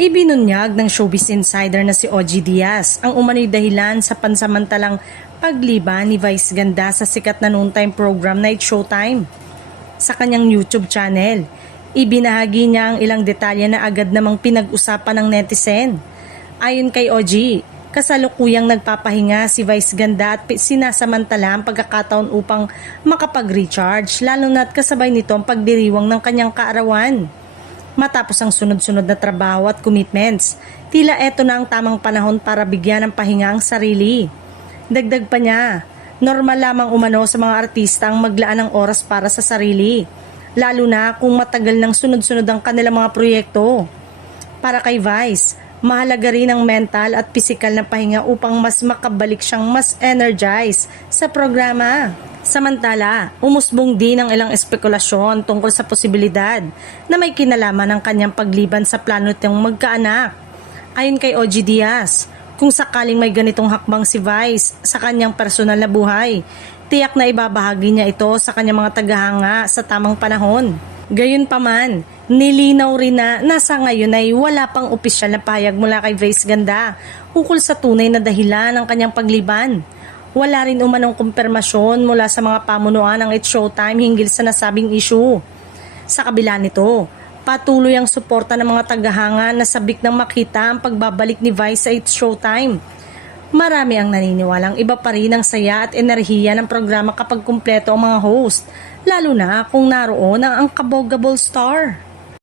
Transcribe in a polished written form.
Ibinunyag ng showbiz insider na si OG Diaz ang umano'y dahilan sa pansamantalang pagliban ni Vice Ganda sa sikat na noontime program Night Showtime. Sa kanyang YouTube channel, ibinahagi niya ang ilang detalye na agad namang pinag-usapan ng netizen. Ayon kay OG, kasalukuyang nagpapahinga si Vice Ganda at sinasamantala ang pagkakataon upang makapag-recharge, lalo na't kasabay nito ang pagdiriwang ng kanyang kaarawan. Matapos ang sunod-sunod na trabaho at commitments, tila eto na ang tamang panahon para bigyan ng pahinga ang sarili. Dagdag pa niya, normal lamang umano sa mga artista ang maglaan ng oras para sa sarili, lalo na kung matagal ng sunod-sunod ang kanilang mga proyekto. Para kay Vice, mahalaga rin ang mental at physical na pahinga upang mas makabalik siyang mas energized sa programa. Samantala, umusbong din ang ilang espekulasyon tungkol sa posibilidad na may kinalaman ang kanyang pagliban sa plano nitong magkaanak. Ayon kay OG Diaz, kung sakaling may ganitong hakbang si Vice sa kanyang personal na buhay, tiyak na ibabahagi niya ito sa kanyang mga tagahanga sa tamang panahon. Gayunpaman, nilinaw rin na nasa ngayon ay wala pang opisyal na pahayag mula kay Vice Ganda ukol sa tunay na dahilan ng kanyang pagliban. Wala rin umanong kumpirmasyon mula sa mga pamunuan ng It's Showtime hinggil sa nasabing issue. Sa kabila nito, patuloy ang suporta ng mga tagahanga na sabik nang makita ang pagbabalik ni Vice sa It's Showtime. Marami ang naniniwalang iba pa rin ang saya at enerhiya ng programa kapag kumpleto ang mga host, lalo na kung naroon ang kabogable star.